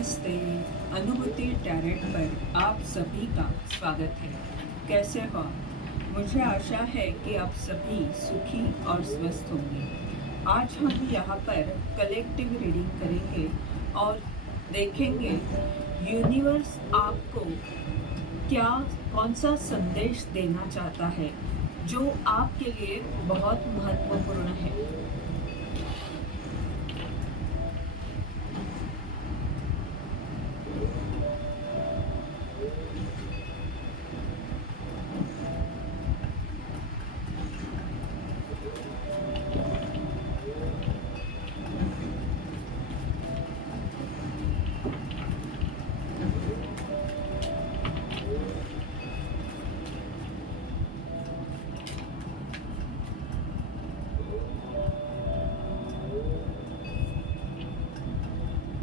नमस्ते। अनुभूति टैरेट पर आप सभी का स्वागत है। कैसे हो? मुझे आशा है कि आप सभी सुखी और स्वस्थ होंगे। आज हम यहाँ पर कलेक्टिव रीडिंग करेंगे और देखेंगे यूनिवर्स आपको कौन सा संदेश देना चाहता है जो आपके लिए बहुत महत्वपूर्ण है।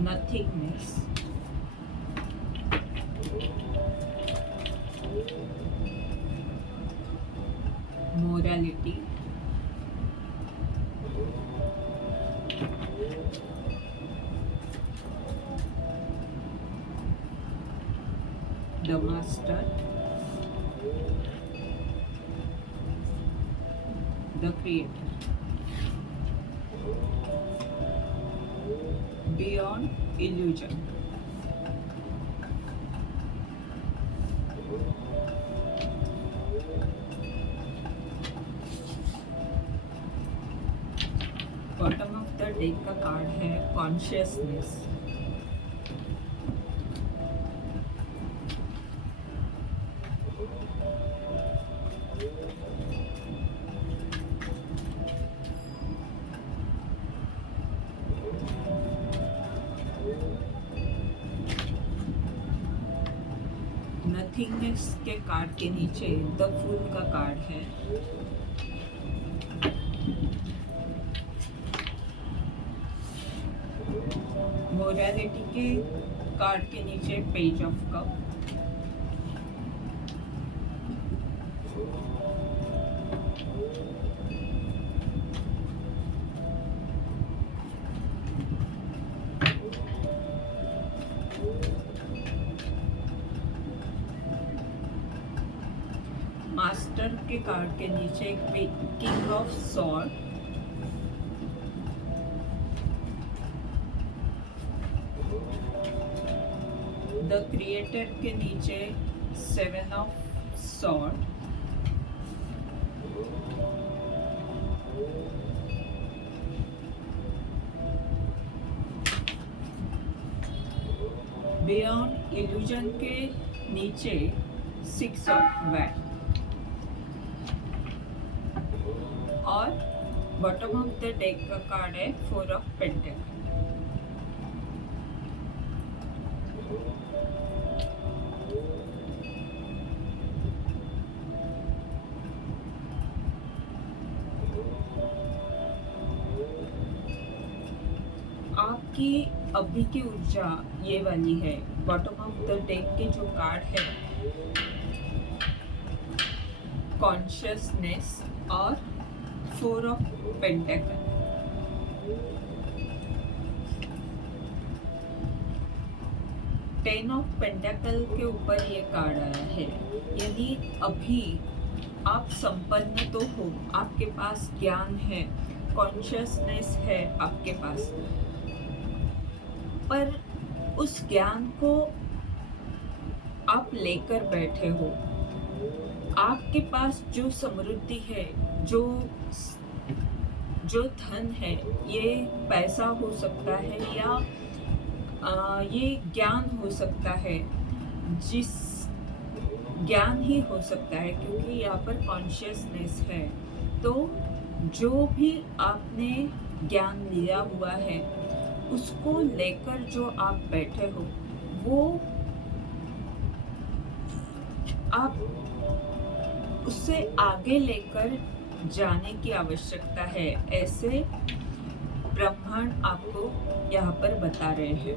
Nothingness, morality, the master, the creator, beyond illusion. Bottom of the deck का कार्ड है कॉन्शियसनेस। नथिंगनेस के कार्ड के नीचे द फूल का कार्ड है। मोरालिटी के कार्ड के नीचे पेज ऑफ कप। मास्टर के कार्ड के नीचे king of sword. The creator के नीचे seven of sword. Beyond illusion के नीचे सिक्स ऑफ वैट और बॉटम ऑफ द डेक का कार्ड है फोर ऑफ पेंटेकल। आपकी अभी की ऊर्जा ये वाली है। बॉटम ऑफ द डेक के जो कार्ड है कॉन्शियसनेस और four of pentacle. Ten of pentacle के ऊपर ये कार्ड आया है। यदि अभी आप संपन्न तो हो, आपके पास ज्ञान है, कॉन्शियसनेस है आपके पास, पर उस ज्ञान को आप लेकर बैठे हो। आपके पास जो समृद्धि है, जो धन है, ये पैसा हो सकता है या ये ज्ञान हो सकता है, जिस ज्ञान ही हो सकता है, क्योंकि यहाँ पर कॉन्शियसनेस है। तो जो भी आपने ज्ञान लिया हुआ है उसको लेकर जो आप बैठे हो, वो आप उससे आगे लेकर जाने की आवश्यकता है। ऐसे ब्रह्मांड आपको यहाँ पर बता रहे हैं।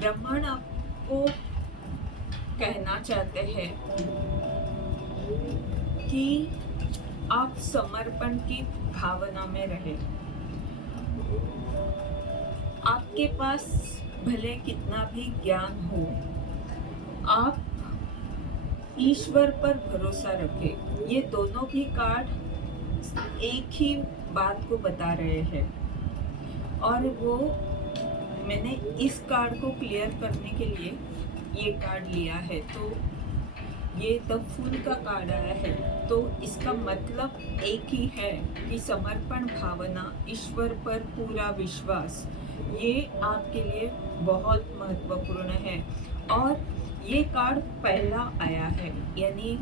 ब्रह्मांड आपको कहना चाहते हैं कि आप समर्पण की भावना में रहें। आप आपके पास भले कितना भी ज्ञान हो, आप ईश्वर पर भरोसा रखें। ये दोनों भी कार्ड एक ही बात को बता रहे हैं, और वो मैंने इस कार्ड को क्लियर करने के लिए ये कार्ड लिया है। तो ये द फूल का कार्ड आया है, तो इसका मतलब एक ही है कि समर्पण भावना, ईश्वर पर पूरा विश्वास, ये आपके लिए बहुत महत्वपूर्ण है। और ये कार्ड पहला आया है, यानी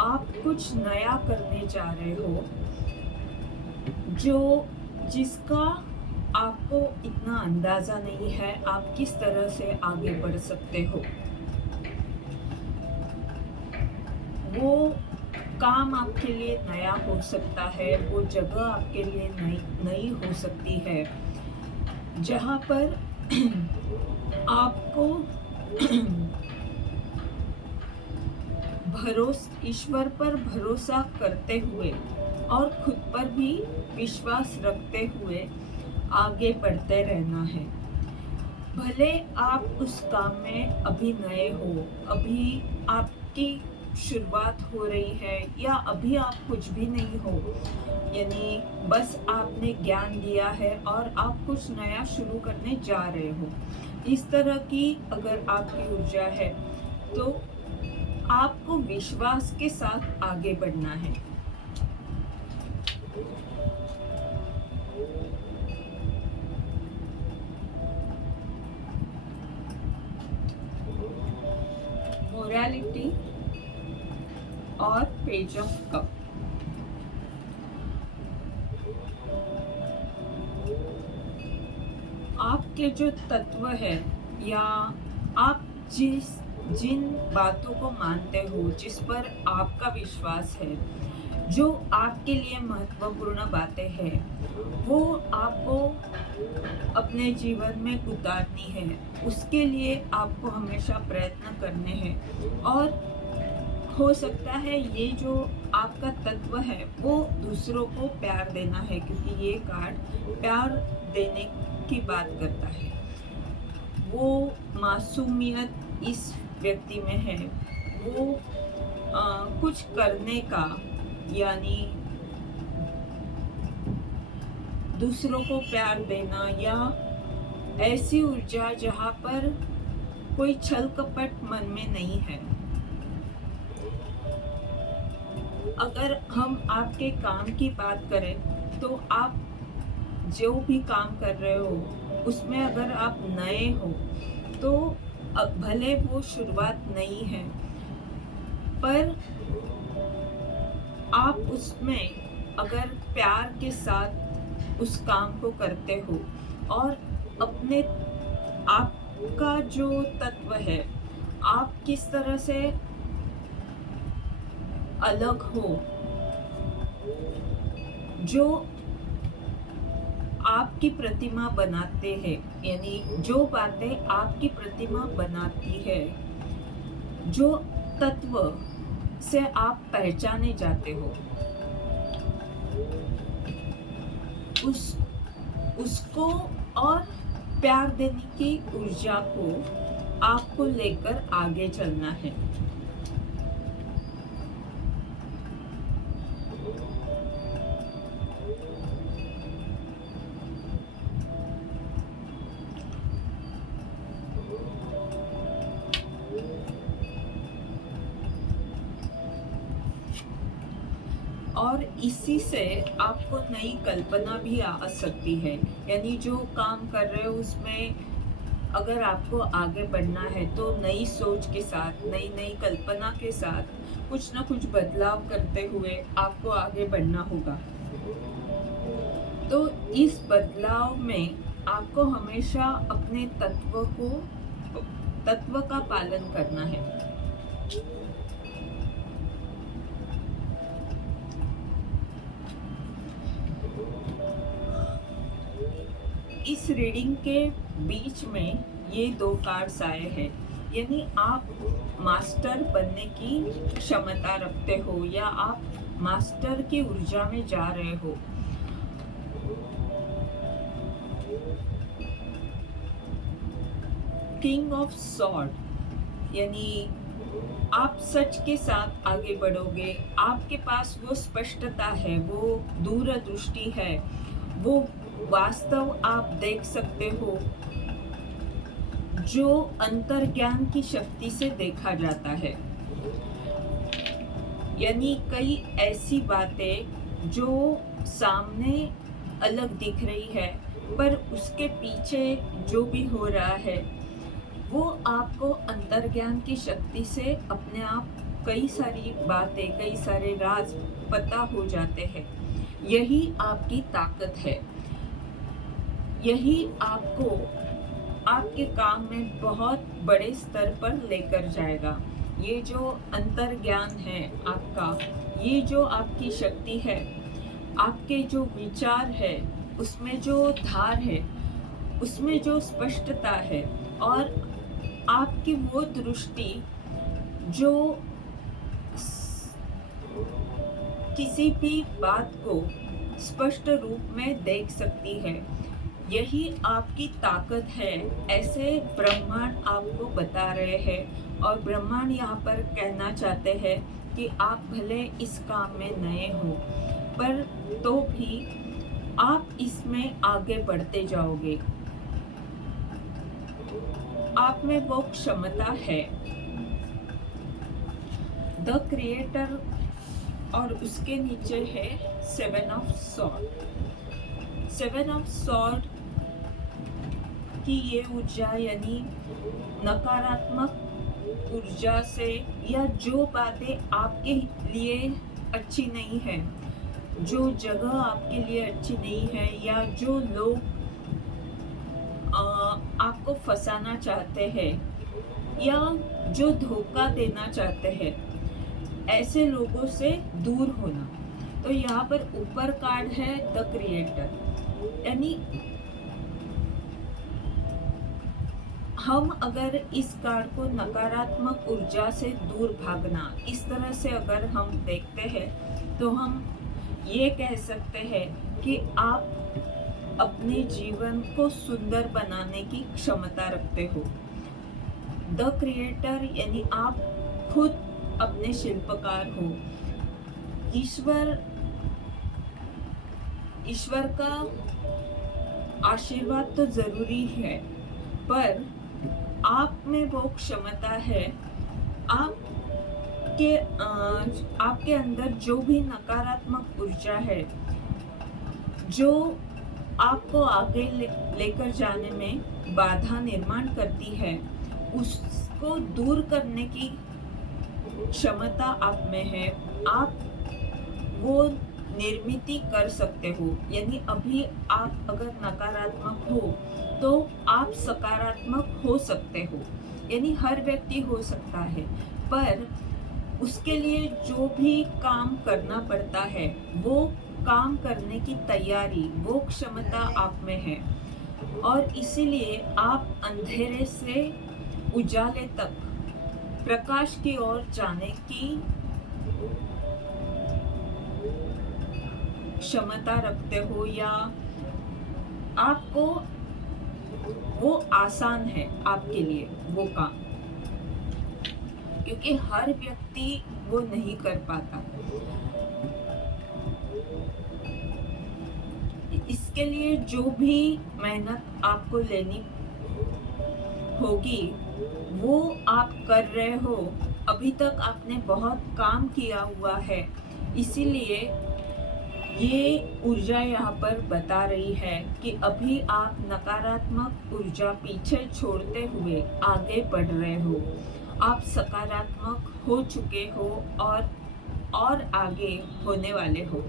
आप कुछ नया करने जा रहे हो, जिसका आपको इतना अंदाज़ा नहीं है आप किस तरह से आगे बढ़ सकते हो। वो काम आपके लिए नया हो सकता है, वो जगह आपके लिए नई हो सकती है, जहाँ पर आपको ईश्वर पर भरोसा करते हुए और खुद पर भी विश्वास रखते हुए आगे बढ़ते रहना है। भले आप उस काम में अभी नए हो, अभी आपकी शुरुआत हो रही है, या अभी आप कुछ भी नहीं हो, यानी बस आपने ज्ञान दिया है और आप कुछ नया शुरू करने जा रहे हो, इस तरह की अगर आपकी ऊर्जा है तो आपको विश्वास के साथ आगे बढ़ना है। मोरालिटी और पेज ऑफ कप। आपके जो तत्व है, या आप जिन बातों को मानते हो, जिस पर आपका विश्वास है, जो आपके लिए महत्वपूर्ण बातें हैं, वो आपको अपने जीवन में उतारनी है। उसके लिए आपको हमेशा प्रयत्न करने हैं, और हो सकता है ये जो आपका तत्व है वो दूसरों को प्यार देना है, क्योंकि ये कार्ड प्यार देने की बात करता है। वो मासूमियत इस व्यक्ति में है, वो कुछ करने का, यानी दूसरों को प्यार देना, या ऐसी ऊर्जा जहाँ पर कोई छल कपट मन में नहीं है। अगर हम आपके काम की बात करें तो आप जो भी काम कर रहे हो उसमें अगर आप नए हो तो भले वो शुरुआत नहीं है, पर आप उसमें अगर प्यार के साथ उस काम को करते हो, और अपने आपका जो तत्व है, आप किस तरह से अलग हो, जो आपकी प्रतिमा बनाते हैं, यानी जो बातें आपकी प्रतिमा बनाती है, जो तत्व से आप पहचाने जाते हो, उसको और प्यार देने की ऊर्जा को आपको लेकर आगे चलना है। और इसी से आपको नई कल्पना भी आ सकती है, यानी जो काम कर रहे हो उसमें अगर आपको आगे बढ़ना है तो नई सोच के साथ, नई कल्पना के साथ कुछ ना कुछ बदलाव करते हुए आपको आगे बढ़ना होगा। तो इस बदलाव में आपको हमेशा अपने तत्व का पालन करना है। इस रीडिंग के बीच में ये दो कार्ड्स आए हैं, यानी आप मास्टर बनने की क्षमता रखते हो, या आप मास्टर की ऊर्जा में जा रहे हो। किंग ऑफ सॉर्ड, यानी आप सच के साथ आगे बढ़ोगे। आपके पास वो स्पष्टता है, वो दूरदृष्टि है, वो वास्तव आप देख सकते हो जो अंतर्ज्ञान की शक्ति से देखा जाता है। यानी कई ऐसी बातें जो सामने अलग दिख रही है, पर उसके पीछे जो भी हो रहा है वो आपको अंतर्ज्ञान की शक्ति से अपने आप कई सारी बातें, कई सारे राज पता हो जाते हैं। यही आपकी ताकत है, यही आपको आपके काम में बहुत बड़े स्तर पर लेकर जाएगा। ये जो अंतर्ज्ञान है आपका, ये जो आपकी शक्ति है, आपके जो विचार है उसमें जो धार है, उसमें जो स्पष्टता है, और आपकी वो दृष्टि जो किसी भी बात को स्पष्ट रूप में देख सकती है, यही आपकी ताकत है। ऐसे ब्रह्मांड आपको बता रहे हैं, और ब्रह्मांड यहाँ पर कहना चाहते हैं कि आप भले इस काम में नए हो, पर तो भी आप इसमें आगे बढ़ते जाओगे। आप में वो क्षमता है। द क्रिएटर, और उसके नीचे है 7 ऑफ सॉर्ड। 7 ऑफ सॉर्ड की ये ऊर्जा, यानी नकारात्मक ऊर्जा से, या जो बातें आपके लिए अच्छी नहीं है, जो जगह आपके लिए अच्छी नहीं है, या जो लोग आपको फंसाना चाहते हैं, या जो धोखा देना चाहते हैं, ऐसे लोगों से दूर होना। तो यहाँ पर ऊपर कार्ड है द क्रिएटर, यानी हम अगर इस कार्ड को नकारात्मक ऊर्जा से दूर भागना, इस तरह से अगर हम देखते हैं, तो हम ये कह सकते हैं कि आप अपने जीवन को सुंदर बनाने की क्षमता रखते हो। द क्रिएटर यानी आप खुद अपने शिल्पकार हो। ईश्वर का आशीर्वाद तो जरूरी है, पर आप में वो क्षमता है। आपके अंदर जो भी नकारात्मक ऊर्जा है, जो आपको आगे लेकर जाने में बाधा निर्माण करती है, उसको दूर करने की क्षमता आप में है। आप वो निर्मिति कर सकते हो। यानी अभी आप अगर नकारात्मक हो तो आप सकारात्मक हो सकते हो। यानी हर व्यक्ति हो सकता है, पर उसके लिए जो भी काम करना पड़ता है, वो काम करने की तैयारी, वो क्षमता आप में है। और इसीलिए आप अंधेरे से उजाले तक प्रकाश की ओर जाने की क्षमता रखते हो, या आपको वो आसान है आपके लिए वो काम, क्योंकि हर व्यक्ति वो नहीं कर पाता। इसके लिए जो भी मेहनत आपको लेनी होगी वो आप कर रहे हो। अभी तक आपने बहुत काम किया हुआ है, इसीलिए ये ऊर्जा यहाँ पर बता रही है कि अभी आप नकारात्मक ऊर्जा पीछे छोड़ते हुए आगे बढ़ रहे हो। आप सकारात्मक हो चुके हो और आगे होने वाले हो।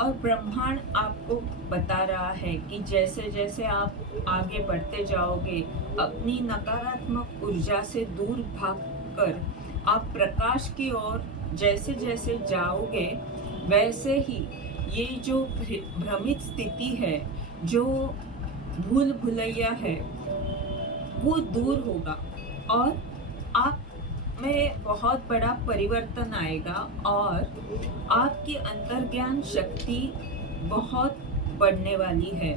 और ब्रह्मांड आपको बता रहा है कि जैसे जैसे आप आगे बढ़ते जाओगे, अपनी नकारात्मक ऊर्जा से दूर भागकर आप प्रकाश की ओर जैसे जैसे जाओगे, वैसे ही ये जो भ्रमित स्थिति है, जो भूल भुलैया है, वो दूर होगा और आप में बहुत बड़ा परिवर्तन आएगा और आपकी अंतर्ज्ञान शक्ति बहुत बढ़ने वाली है।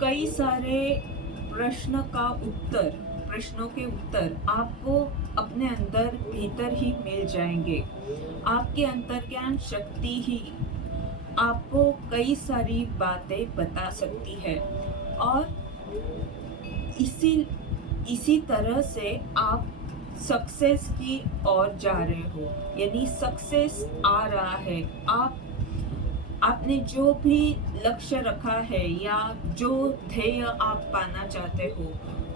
कई सारे प्रश्नों के उत्तर आपको अपने अंदर भीतर ही मिल जाएंगे। आपकी अंतर्ज्ञान शक्ति ही आपको कई सारी बातें बता सकती है और इसी तरह से आप सक्सेस की ओर जा रहे हो, यानी सक्सेस आ रहा है। आपने जो भी लक्ष्य रखा है या जो ध्येय आप पाना चाहते हो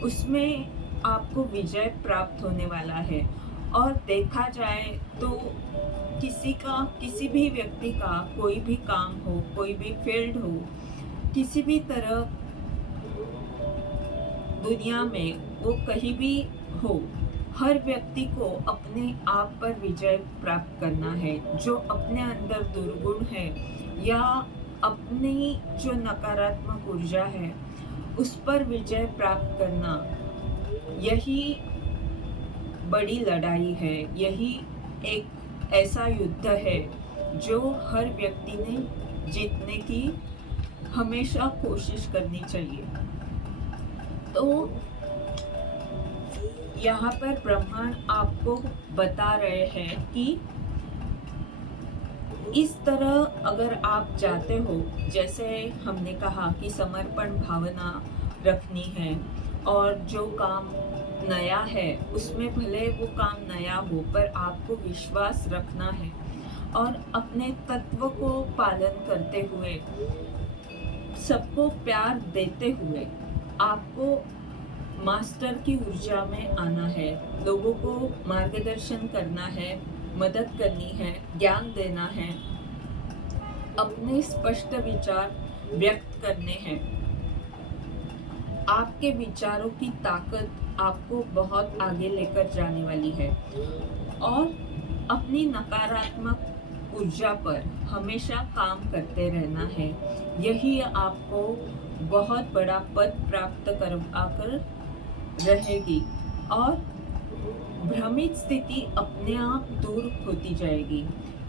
उसमें आपको विजय प्राप्त होने वाला है। और देखा जाए तो किसी भी व्यक्ति का कोई भी काम हो, कोई भी फील्ड हो, किसी भी तरह दुनिया में वो कहीं भी हो, हर व्यक्ति को अपने आप पर विजय प्राप्त करना है। जो अपने अंदर दुर्गुण है या अपनी जो नकारात्मक ऊर्जा है उस पर विजय प्राप्त करना, यही बड़ी लड़ाई है। यही एक ऐसा युद्ध है जो हर व्यक्ति ने जीतने की हमेशा कोशिश करनी चाहिए। तो यहाँ पर ब्रह्मांड आपको बता रहे हैं कि इस तरह अगर आप जाते हो, जैसे हमने कहा कि समर्पण भावना रखनी है और जो काम नया है उसमें भले वो काम नया हो पर आपको विश्वास रखना है और अपने तत्व को पालन करते हुए, सबको प्यार देते हुए आपको मास्टर की ऊर्जा में आना है। लोगों को मार्गदर्शन करना है, मदद करनी है, ज्ञान देना है, अपने स्पष्ट विचार व्यक्त करने हैं। आपके विचारों की ताकत आपको बहुत आगे लेकर जाने वाली है और अपनी नकारात्मक ऊर्जा पर हमेशा काम करते रहना है। यही आपको बहुत बड़ा पद प्राप्त करवाकर रहेगी और भ्रमित स्थिति अपने आप दूर होती जाएगी।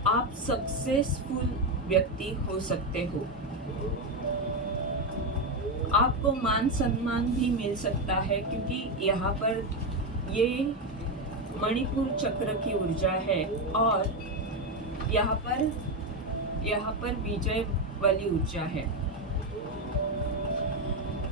आप सक्सेसफुल व्यक्ति हो सकते हो। आपको मान सम्मान भी मिल सकता है क्योंकि यहाँ पर ये मणिपुर चक्र की ऊर्जा है और यहाँ पर विजय वाली ऊर्जा है।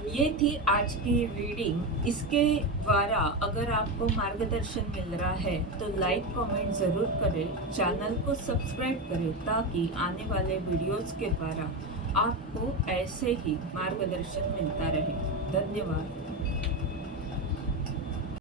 ये थी आज की रीडिंग। इसके द्वारा अगर आपको मार्गदर्शन मिल रहा है तो लाइक कमेंट ज़रूर करें, चैनल को सब्सक्राइब करें ताकि आने वाले वीडियोस के द्वारा आपको ऐसे ही मार्गदर्शन मिलता रहे। धन्यवाद।